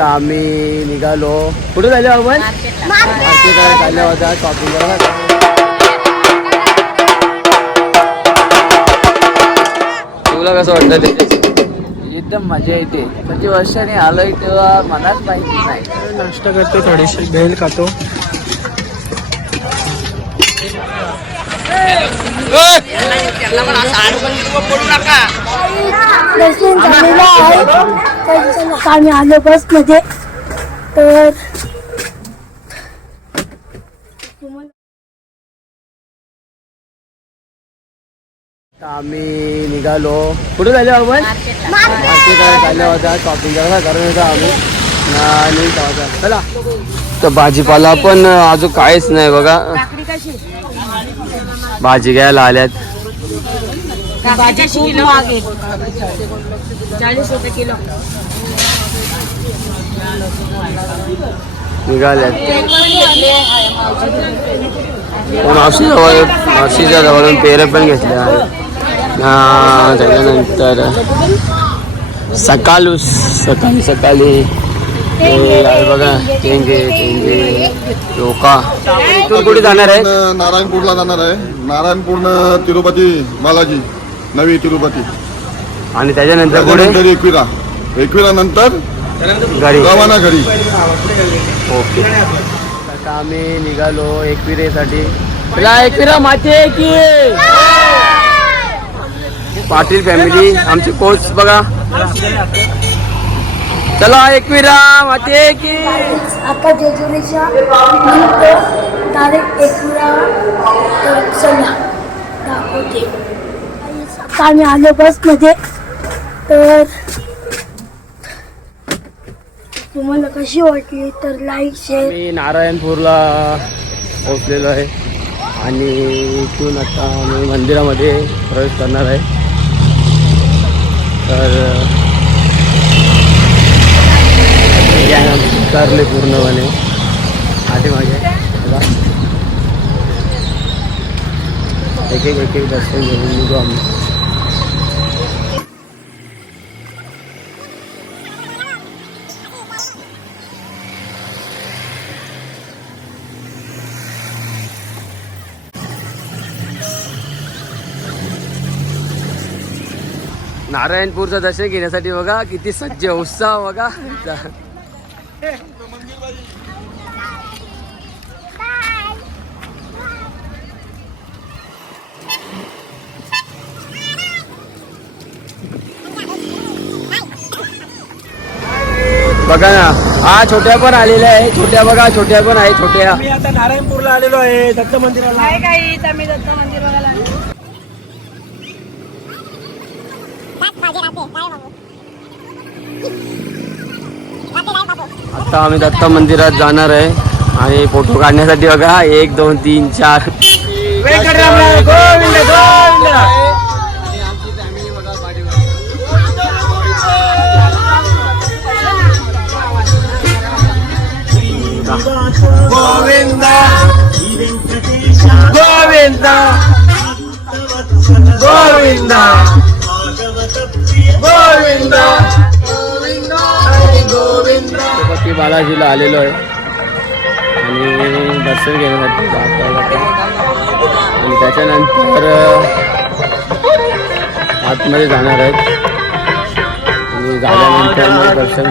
आता आम्ही निघालो. कुठे जायलो आपण? मार्केटला चाललो होता शॉपिंग करायला. तुला कसं वाटतं ते? एकदम मजा येते. म्हणजे वर्षाने आलोय तेव्हा मनात माहिती नाही. नाश्ता करतो, थोडीशी भेल खातो. दर्शन झालेलं आहे. आम्ही आलो बस मध्ये. तर आम्ही निघालो. कुठे जायलो आपण? मार्केटला चाललो होता शॉपिंग करायला. कारण होता आम्ही चला. तर भाजीपाला पण अजून काहीच नाही बघा. भाजी घ्यायला आल्यात. निघाल्यात. मावशीच्या जवळून पेरे पण घेतल्या. त्याच्यानंतर सकाळी बघा टेंगे लोका. इथून कुठे जाणार आहे? नारायणपूरला जाणार आहे. नारायणपूरनं तिरुपती बालाजी, नवी तिरुपती. आणि त्याच्यानंतर पुढे एकविरा नंतर घरी रवाना घरी. ओके. आता आम्ही निघालो एकविरेसाठी. एकविरा माते की पाटील फॅमिली आमची कोच बघा. चला एकविरा माते की. आता जेजुरीच्या डायरेक्ट एकविरा चला दाखवते. आता आम्ही आलो बस मध्ये. तर तुम्हाला कशी वाटली तर लाईक शेअर. मी नारायणपूरला पोहोचलेलो आहे आणि इथून आता मी मंदिरामध्ये प्रवेश करणार आहे. तर करले पूर्णपणे पाठीमागे एक एक दर्शन घेऊन निघू आम्ही. नारायणपूरचं दर्शन घेण्यासाठी बघा किती सज्ज उत्साह बघा. बघा ना, हा छोट्या पण आलेल्या आहे. छोट्या बघा, छोट्या पण आहे. छोट्या मी आता नारायणपूरला आलेलो आहे दत्त मंदिराला. आम्ही दत्त मंदिर बघायला. आता आम्ही दत्त मंदिरात जाणार आहे आणि फोटो काढण्यासाठी बघा 1 2 3 4 वेंकटरामला गोविंद गोविंद. गोविंद गोविंद गोविंद गोविंद गोविंद. छत्रपती बालाजीला आलेलो आहे आणि दर्शन घेण्यासाठी आणि त्याच्यानंतर आतमध्ये जाणार आहेत आणि झाल्यानंतर मग दर्शन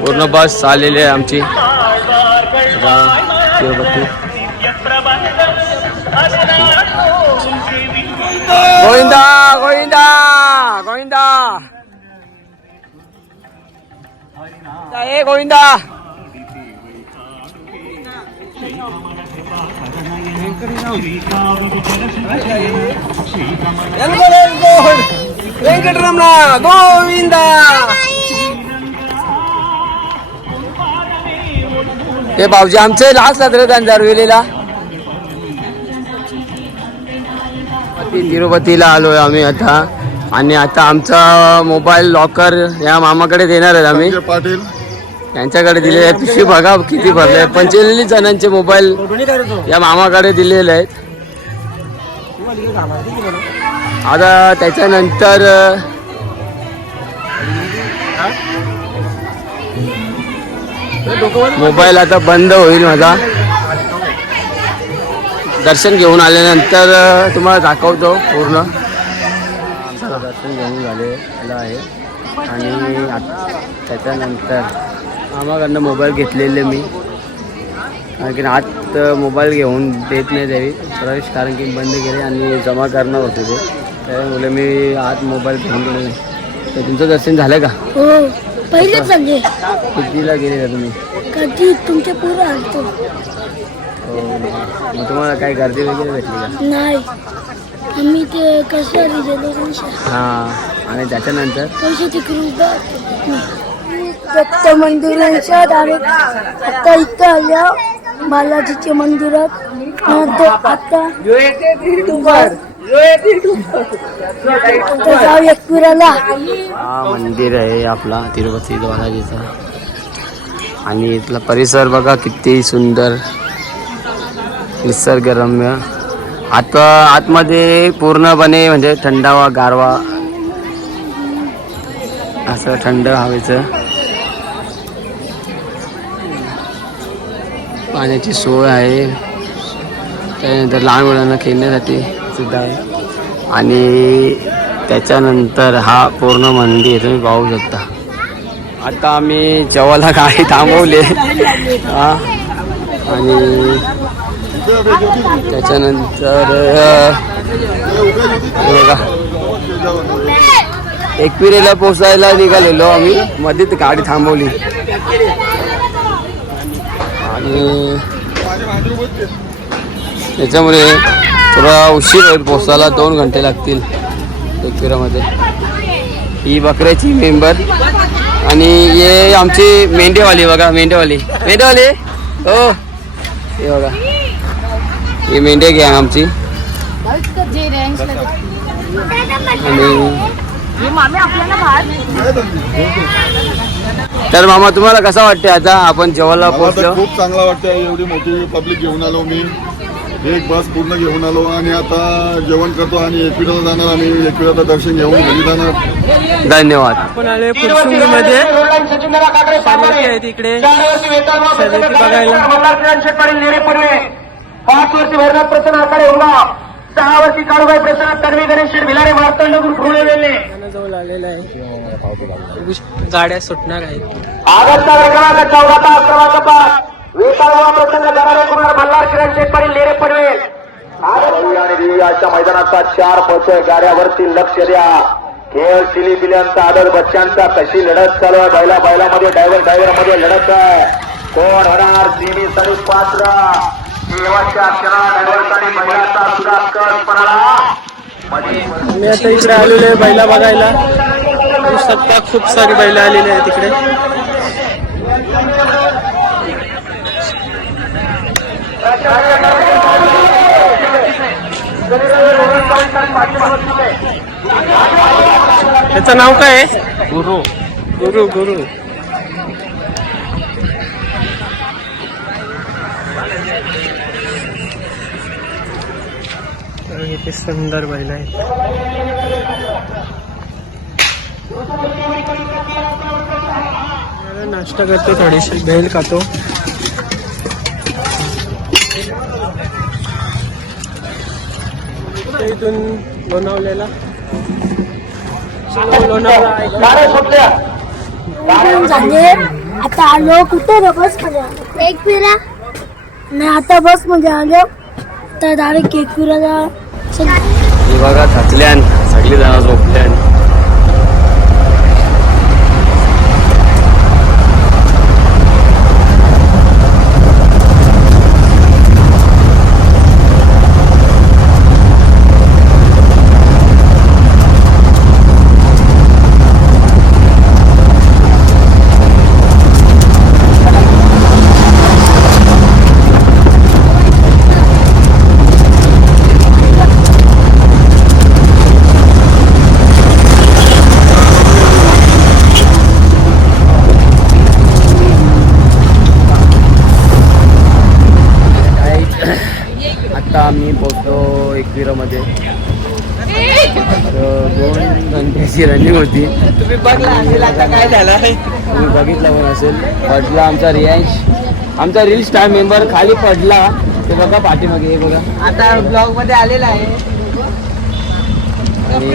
पूर्ण बस आलेली आहे आमची तिरुपती. गोविंदा गोविंदा गोविंदा गोविंदा. वेंकटरमणा गोविंदा. हे भाऊजी आमचे लास्ट रात्र दारविलेला तिरुपतीला आलोय आम्ही आता. आणि आता आमचा मोबाईल लॉकर या मामाकडे देणार आहेत आम्ही. संजय पाटील यांच्याकडे दिलेले आहेत. पिशवी बघा किती भरले. 45 जणांचे मोबाईल या मामाकडे दिलेले आहेत. आता त्याच्यानंतर मोबाईल आता बंद होईल माझा. दर्शन घेऊन आल्यानंतर तुम्हाला दाखवतो पूर्ण. दर्शन घेऊन झालेलं आहे. आणि आता त्याच्यानंतर मामाकडनं मोबाईल घेतलेले मी. कारण की आत मोबाईल घेऊन देत नाही द्यावी प्रवेश, कारण की बंद केले आणि जमा करणार होते ते. त्यामुळे मी आत मोबाईल घेऊन गेलो नाही. तर तुमचं दर्शन झालं का? हो पहिलेच म्हणजे कितीला गेले का तुम्ही? कधी तुमच्या पुढे आलतो. हो. मग तुम्हाला काही गर्दी वगैरे भेटली का? नाही आम्ही ते कसं रिझर्वेशन हां. आणि त्याच्यानंतर पैसे तिकडून दत्त मंदिरांच्या डायरेक्ट आता इथं आल्या बालाजीच्या मंदिरात. आता जाऊ एकविराला. हा मंदिर आहे आपला तिरुपती बालाजीचा. आणि इथला परिसर बघा किती सुंदर, निसर्गरम्य. आतमध्ये पूर्णपणे म्हणजे थंडावा गारवा असं थंड हवेचं. पाण्याची सोय आहे. त्यानंतर लहान मुलांना खेळण्यासाठी सुद्धा आहे. आणि त्याच्यानंतर हा पूर्ण मंदिर तुम्ही पाहू शकता. आता आम्ही जेवायला गाडी थांबवली. हा. आणि त्याच्यानंतर बघा एकविरेला पोचायला निघालेलो आम्ही. मध्ये गाडी थांबवली आणि त्याच्यामुळे थोडा उशीर होईल पोचायला. 2 घंटे लागतील एकविरामध्ये. ही बकऱ्याची मेंबर. आणि हे आमची मेंढेवाली बघा. मेंढेवाली हो हे बघा. ही मेंढे गॅंग आमची. आणि तर मामा तुम्हाला कसं वाटते आता आपण जेवायला पोहोचलो? खूप चांगला वाटतं. एवढी मोठी पब्लिक घेऊन आलो मी. एक बस पूर्ण घेऊन आलो आणि आता जेवण करतो आणि एकविराला जाणार. आम्ही एकविराचं दर्शन घेऊन घरी जाणार. धन्यवाद. आपण आले फुरसुंगीमध्ये. तिकडे बघायला 5 वर्षी भरनाथ प्रसन्न आकडे उभा, 6 वर्षी काळूबाई प्रसन्न तन्वी गणेश विलारे मार्तंड गुरुले जवळ आलेला आहे. गाड्या सुटणार आहेत. आगस्ता क्रमांक 14 क्रमांक 5 वेताळवा प्रसन्न गणारे कुमार मल्हार किरण शेतकरी लेरे पडवेल. आणि दिव्याच्या मैदानाचा 4 पक्ष गाड्यावरती लक्ष द्या. खेळ चिली पिल्यांचा आदर बच्चांचा कशी लढत चालू आहे. बैलामध्ये ड्रायव्हर मध्ये लढत आहे. कोण होणार सिमी सनी पात्र. शेवटच्या क्षणात ड्रायव्हरसाठी बैलाचा सुरास्कर पणाला. मी आता इकडे आलेलो आहे बैला बघायला. सध्या खूप सारी बैल आलेली आहे तिकडे. त्याचं नाव काय आहे? गुरु. इथे सुंदर बैल आहे. नाश्ता करतो, थोडीशी भेल खातो. इथून लोणावळ्याला झाले. आता आलो कुठे बस मध्ये एकविरा नाही. आता बस मध्ये आलो तर डायरेक्ट एकविराला. बघा थकल्यान सगळी जण झोपल्यान. अशी रनिंग होती. तुम्ही बघला असेल आता काय झालं. तुम्ही बघितलं पण असेल. पडला आमचा रियांश, आमचा रील स्टार मेंबर खाली पडला. ते बघा पाठीमागे, हे बघा. आता ब्लॉग मध्ये आलेला आहे. आणि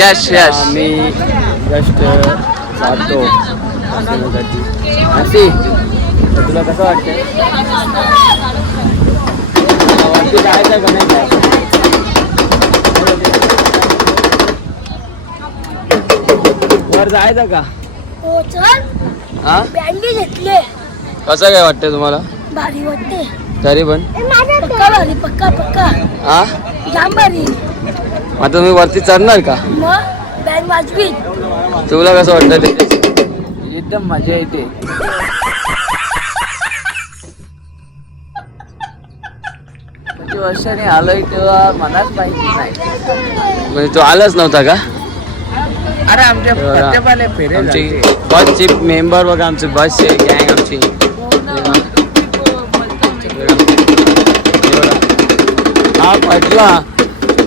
यश यश मी जस्ट जातो दर्शनासाठी. आरती, तर तुला कसं वाटतंय? वरती जायचं का नाही जायचं? वर जायचं का? हो चल, हा, बँडी घेतले, कसं काय वाटतंय तुम्हाला? भारी वाटते. तरी पण पक्का भारी, पक्का पक्का हा, जाम भारी. आता तुम्ही वरती चढणार का? मग बँड वाजवी. तुला कसं वाटतं ते? एकदम मजा येते. वर्षाने आलोय तेव्हा मनात माहिती नाही. म्हणजे तू आलाच नव्हता का? अरे आमच्या प्रत्येकाने फेरे आमची बसची मेंबर बघा, आमची बसची गँग आमची. हा पडला,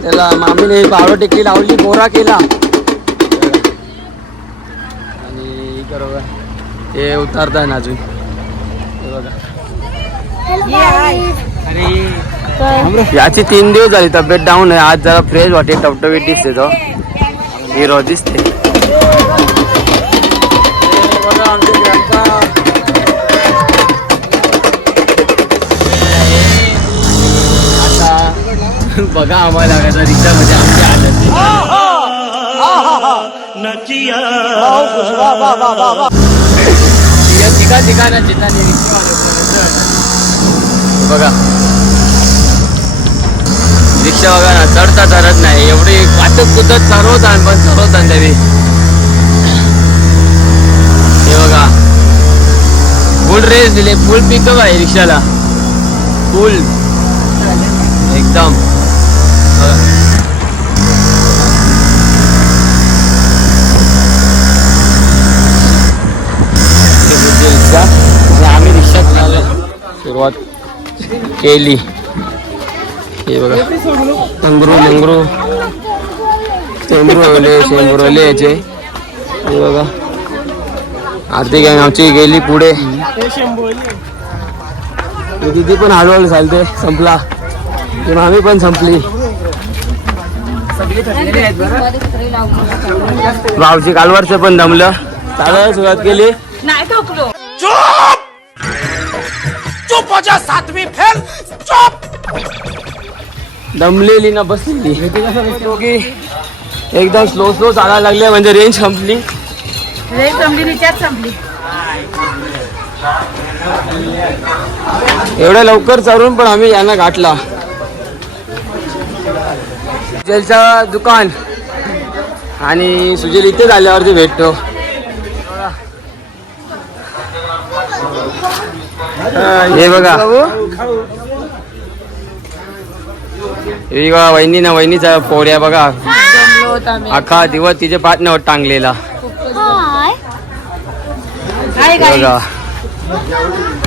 त्याला मामीने पावडर टिक्की लावली, गोरा केला. आणि बरोबर ते उतारताय ना अजून, हे बघा. याची 3 दिवस झाली तब्येत डाऊन आहे. आज जरा फ्रेश वाटे, टवटवीत दिसते तो, हिरो दिसते. बघा आमचे grandpa. आता बघा आम्हाला कसं रिक्षामध्ये आमची हालत. ठिकाणा ठिकाणी बघा, रिक्षा बघा ना, चढता चढत नाही, एवढी वाटत कुदत चढवतात, पण चढवतात तरी. हे बघा, फुल रेस दिले, फुल पिकअप आहे रिक्षाला, फुल एकदम. रिक्षा आम्ही रिक्षा सुरुवात केली. हे बघा, शेंबुरवले याचे. हे बघा, आरती गँग आमची गेली पुढे. दिदी पण हळूहळू चालते, संपला. ती मामी पण संपली. भाऊजी कालवरचं पण दमलं, चालायला सुरुवात केली. नाही ठोकलो. दमलेली ना बसलेली. एकदम स्लो स्लो चालायला लागले, म्हणजे रेंज संपली. रेंज संपली, रिचार्ज संपली. एवढ्या लवकर चढून पण आम्ही यांना गाठला. सुजलचं दुकान, आणि सुजल इथे झाल्यावरती भेटतो. हे बघा, ही बघा वहिनी ना, वहिनीचा पोऱ्या बघा, अख्खा दिवस तिचे पाटण्यावर टांगलेला. काय काय बघा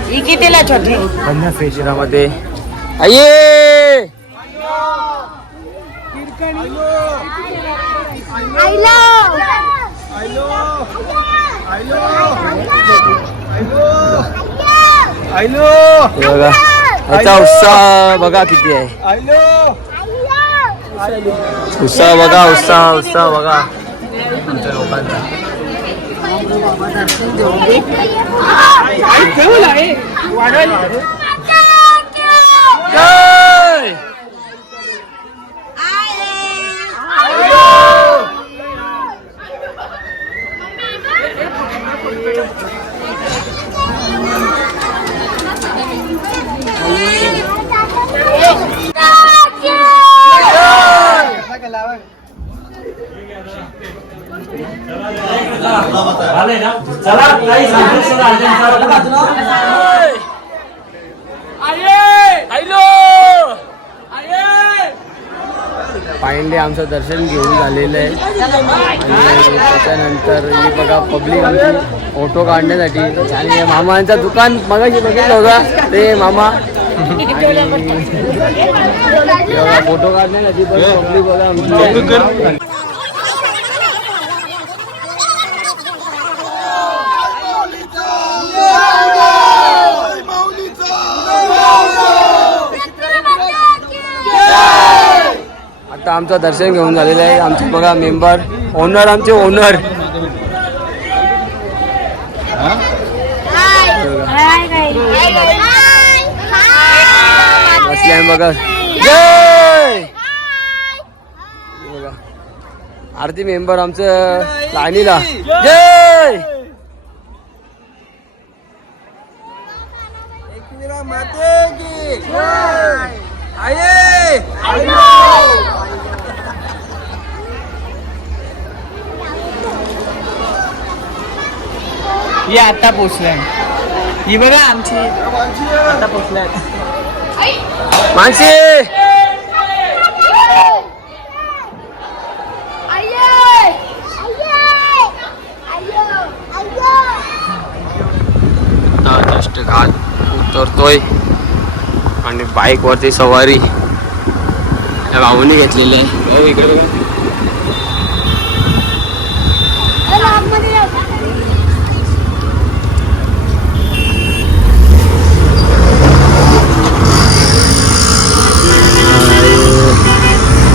ही कितीला छोटी? मध्ये आये बघा, याचा उत्साह बघा किती आहे. उत्साह बघा, उत्साह बघा आमच्या लोकांचा. फायनली आमचं दर्शन घेऊन झालेलं आहे. आणि त्याच्यानंतर ही बघा पब्लिक आमची फोटो काढण्यासाठी. आणि मामांचं दुकान मगाशी बघितलं होता ते मामा, फोटो काढण्यासाठी पण पब्लिक बघा आमची. आमचं दर्शन घेऊन झालेलं आहे. आमचे बघा मेंबर ओनर आमचे ओनर बसले आहे बघा. जय बघा आरती मेंबर आमचं लाणीला जय. ही आता पोचलाय. ही बघा आमची आता पोचलाय. मानसी जस्ट घाट उतरतोय आणि बाईक वरती सवारी या भाऊनी घेतलेली आहे. भाऊ इकडे बघा.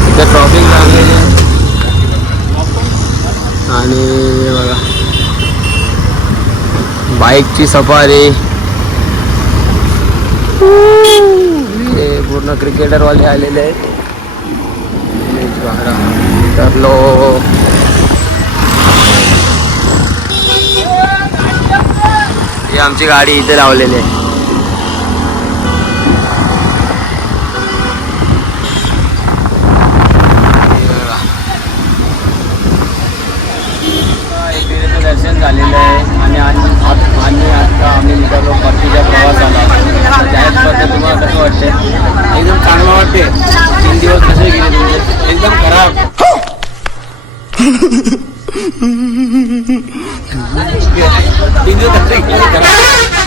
इथे ट्रॉफिक लागलेली आहे आणि बघा बाईकची सफारी. हे पूर्ण क्रिकेटरवाले आलेले आहेत. तर लो ही आमची गाडी इथे लावलेली आहे. दर्शन झालेलं आहे आणि आता आम्ही निघालो परतीच्या प्रवासाला. त्याच पद्धत तुम्हाला कसं वाटते? एकदम चांगलं वाटते. 3 दिवस कसे गेले तुमचे? एकदम खराब. 3 दिवस कसे गेले खराब.